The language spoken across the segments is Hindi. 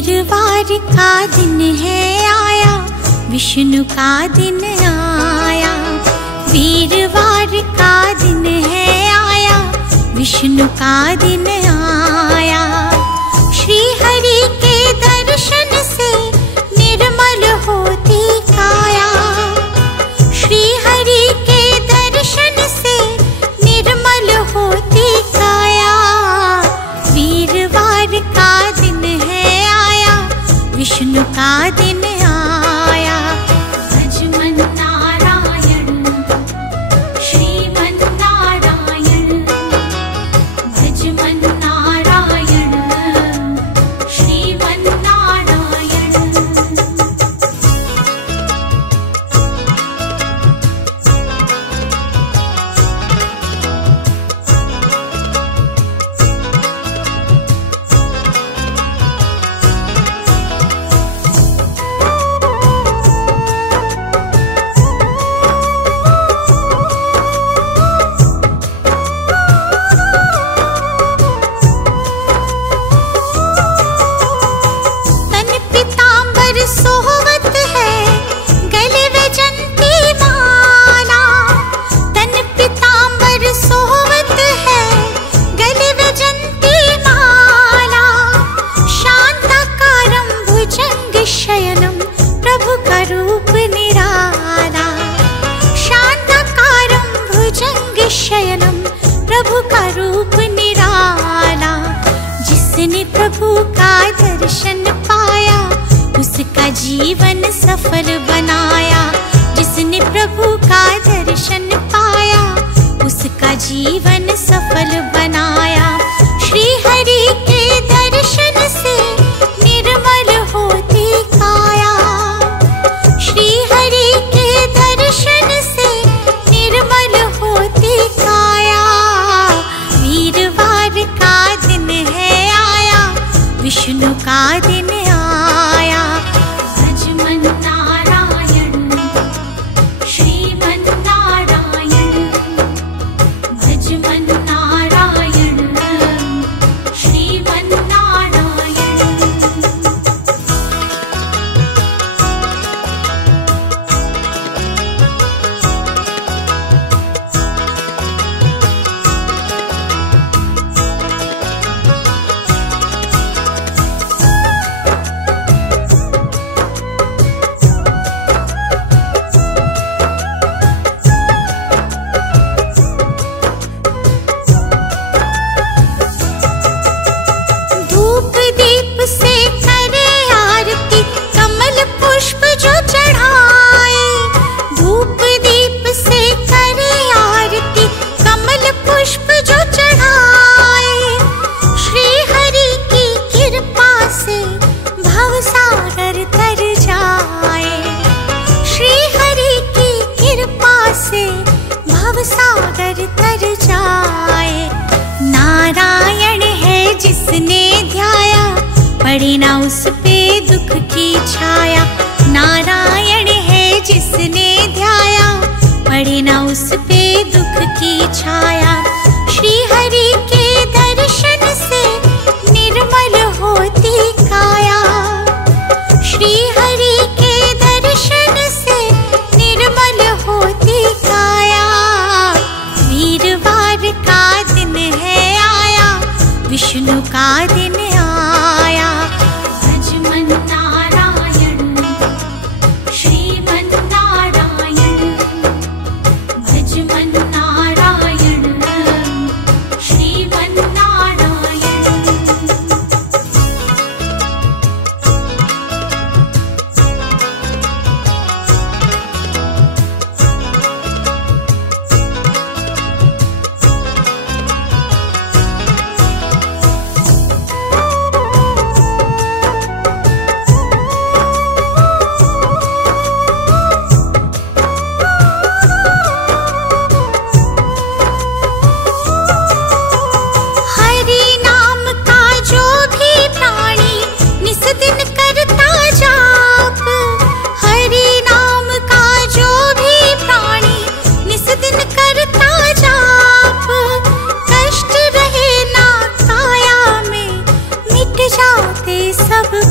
वीरवार का दिन है आया, विष्णु का दिन आया। वीरवार का दिन है आया, विष्णु का दिन आया। श्री हरि के दर्शन से निर्मल होती काया। श्री हरि के दर्शन से निर्मल होती काया। वीरवार का दिन है आया, विष्णु का दिन आया। भजमन नारायण श्रीमन नारायण, भजमन नारायण श्रीमन नारायण। शयनम प्रभु का रूप निराला। जिसने प्रभु का दर्शन पाया, उसका जीवन सफल बनाया। जिसने प्रभु का दर्शन पाया, उसका जीवन सफल बनाया। श्री हरि के दर्शन से निर्मल होती काया। श्री हरि के दर्शन से निर्मल होती काया। वीरवार का दिन है आया, विष्णु का दिन आया। भजमन नारायण श्रीमन नारायण, भजमन नारायण श्रीमन नारायण। धूप दीप से करे आरती, कमल पुष्प जो चढ़ाए। धूप दीप से करे आरती, कमल पुष्प जो चढ़ाए। श्री हरि की कृपा से भवसागर तर जाए। श्री हरि की कृपा से भवसागर तर जाए। नारायण है जिसने ध्याया, पड़े ना उस पे दुख की छाया। नारायण है जिसने ध्याया, पड़े ना उस पे दुख की छाया। श्री हरि के दर्शन से निर्मल होती काया। श्री हरि के दर्शन से निर्मल होती काया। वीरवार का दिन है आया, विष्णु का दिन आया। भजमन नारायण श्रीमन नारायण, भजमन नारायण श्रीमन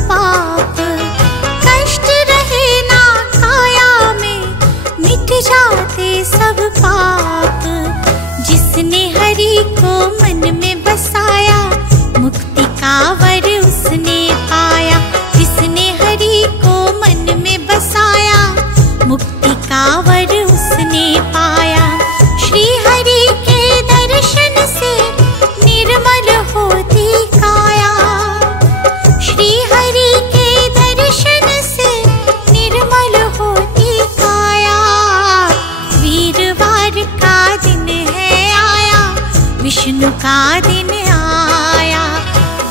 पाप। कष्ट रहे ना काया में, मिट जाते सब पाप। जिसने हरि को मन में बसाया, मुक्ति का वर उसने पाया। जिसने हरि को मन में बसाया, मुक्ति का वर उसने पाया। श्री हरि के दर्शन से निर्मल होती काया। श्री हरि के दर्शन से निर्मल होती काया। वीरवार का दिन है आया, विष्णु का दिन आया।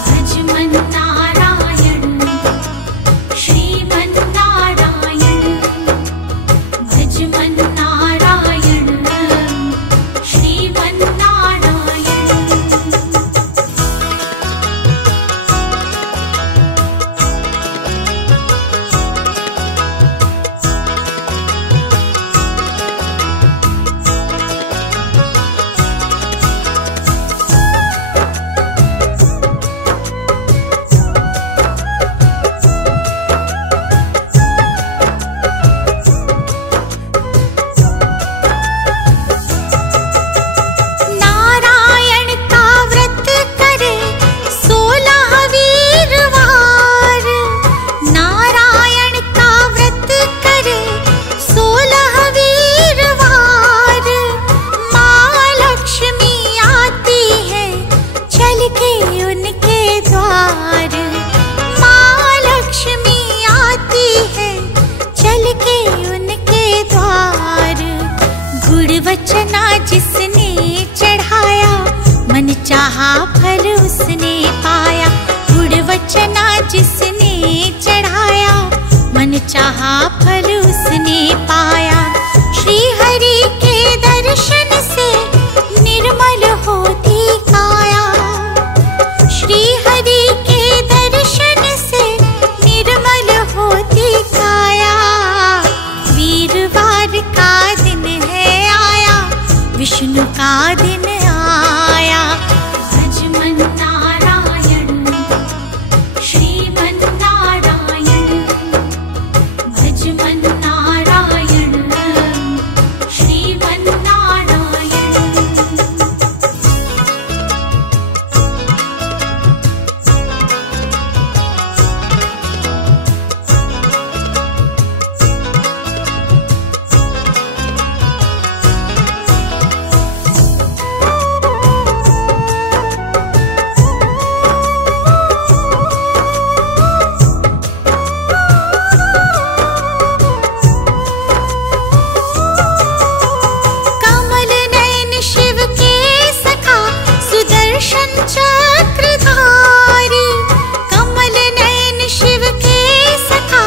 भजमन नारायण श्रीमन नारायण, भजमन नारायण श्रीमन नारायण। नारायण का व्रत करे 16 वीरवार। नारायण का व्रत करे 16 वीरवार। माँ लक्ष्मी आती है चल के उनके द्वार। माँ लक्ष्मी आती है चल के उनके द्वार। गुड़ वचना जिसने चढ़ाया, मन चाहा फल उसने पाया। गुड़ वचना जिसने चढ़ाया, मन चाहा फल उसने पाया। श्री हरि के दर्शन से निर्मल होती काया। श्री हरि के दर्शन से निर्मल होती काया। वीरवार का दिन है आया, विष्णु का दिन आया। भजमन नारायण श्रीमन नारायण, भजमन नारायण श्रीमन नारायण। कमल नयन शिव के सखा, सुदर्शन चक्रधारी। कमल नयन शिव के सखा,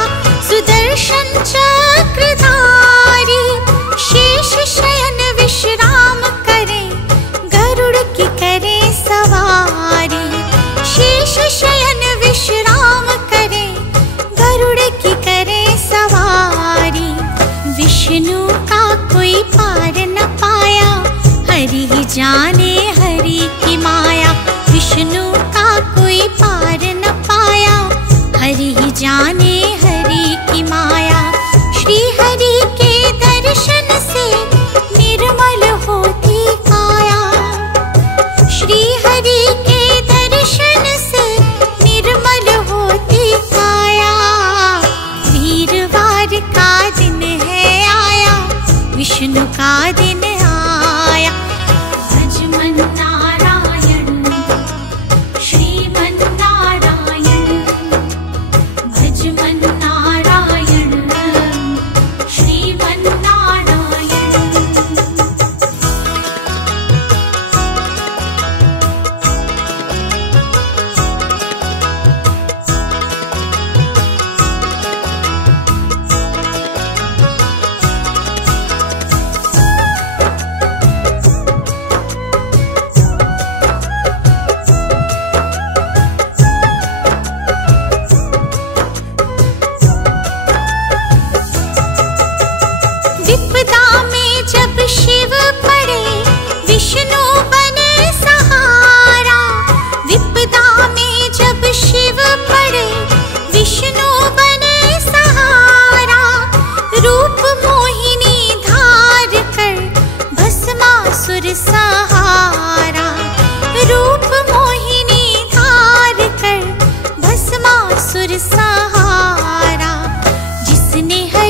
सुदर्शन चक्रधारी। शेष शयन विश्राम करे, गरुड़ की करे सवारी। शेष शयन विश्राम करे, गरुड़ की करे सवारी। विष्णु का कोई पार न पाया, हरि ही जाने हरि की माया। विष्णु का कोई पार न पाया, हरि ही जाने हरि की माया। श्री हरि के दर्शन से निर्मल होती काया। श्री हरि के दर्शन से निर्मल होती काया। वीरवार का दिन है आया, विष्णु का दिन आया। भजमन नारायण श्रीमन नारायण, भजमन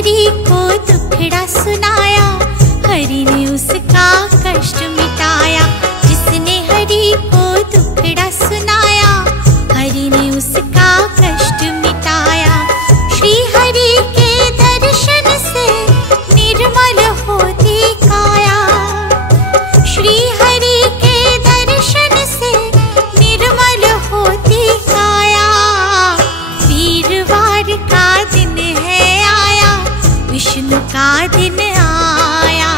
हरि को दुखड़ा सुनाया, हरि ने उसका कष्ट मिटाया। जिसने हरि को दुखड़ा सुनाया, हरि ने उसका कष्ट मिटाया। श्री हरि के दर्शन से निर्मल होती काया, श्री हरि के दर्शन से निर्मल होती काया। वीरवार का दिन है आया, विष्णु का दिन आया।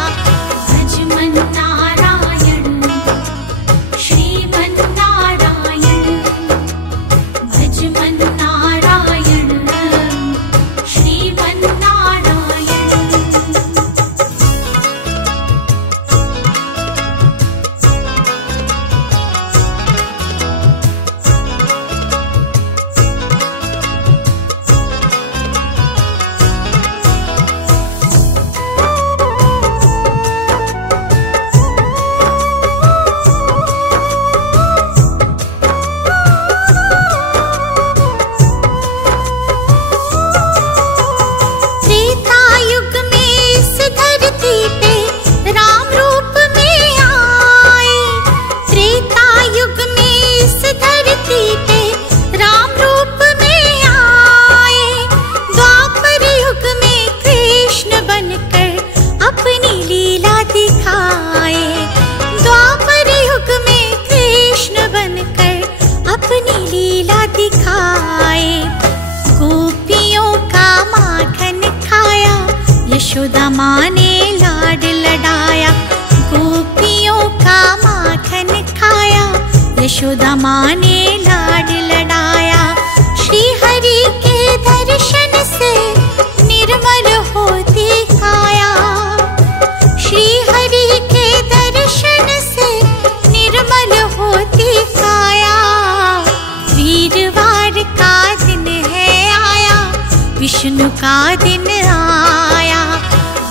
भजमन नारायण श्रीमन नारायण, भजमन नारायण श्रीमन नारायण। यशोदा माँ ने लाड लडाया, गोपियों का माखन खाया। यशोदा माँ ने लाड लडाया। श्री हरि के दर्शन से निर्मल होती काया, श्री हरि के दर्शन से निर्मल होती काया। वीरवार का दिन है आया, विष्णु का दिन आया।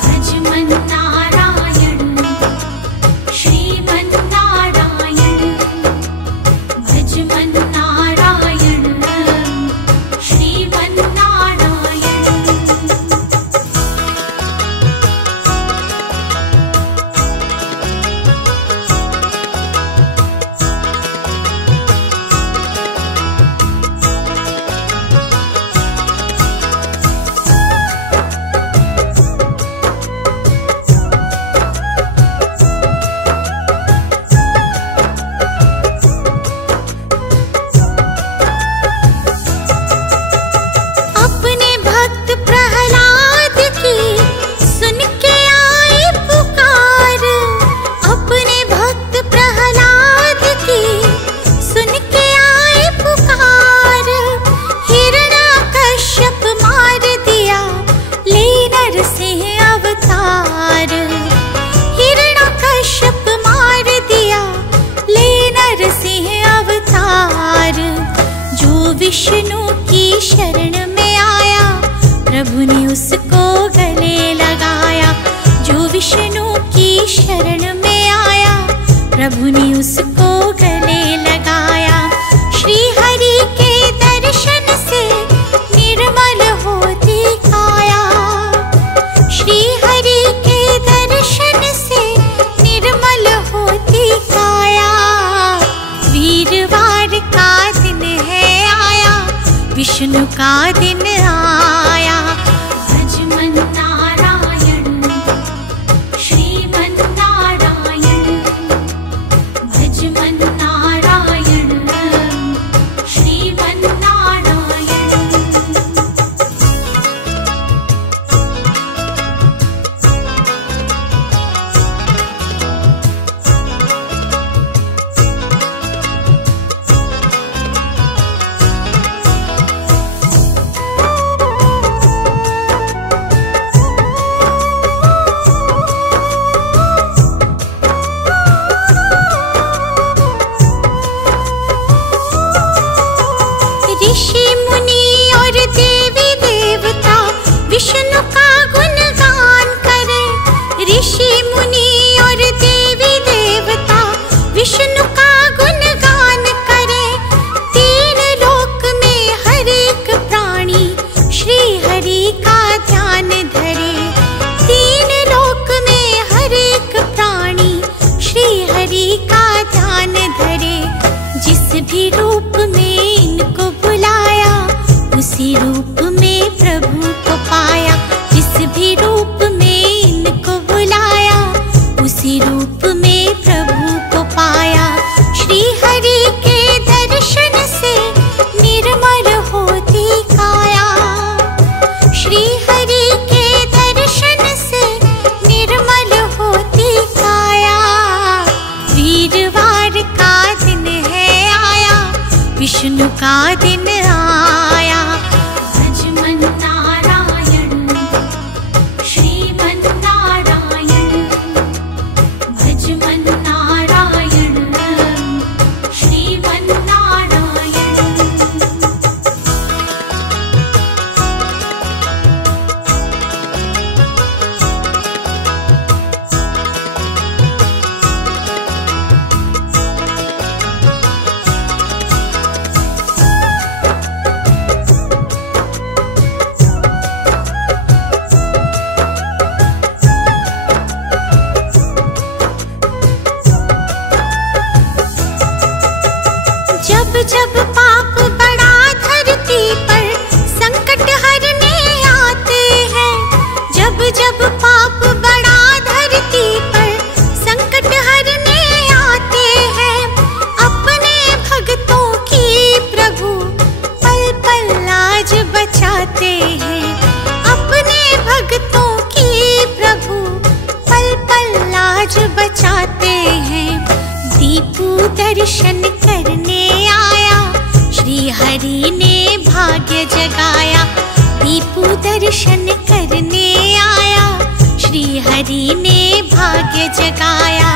भजमन नारायण श्रीमन नारायण, भजमन नारायण श्रीमन नारायण। उसी रूप में प्रभु को पाया, जिस भी रूप में इनको बुलाया, उसी रूप में प्रभु को पाया। श्री हरि के दर्शन से निर्मल होती काया, श्री हरि के दर्शन से निर्मल होती काया। वीरवार का दिन है आया, विष्णु का दिन आया। भजमन नारायण श्रीमन नारायण, भजमन नारायण श्रीमन नारायण। जब जब पाप बड़ा धरती पर संकट हरने आते हैं, जब जब पाप बड़ा धरती पर संकट हरने आते हैं, अपने भक्तों की प्रभु पल पल लाज बचाते हैं, अपने भक्तों की प्रभु पल पल लाज बचाते हैं। दीपू दर्शन करने आया, श्री हरि ने भाग्य जगाया। दीपू दर्शन करने आया, श्री हरि ने भाग्य जगाया।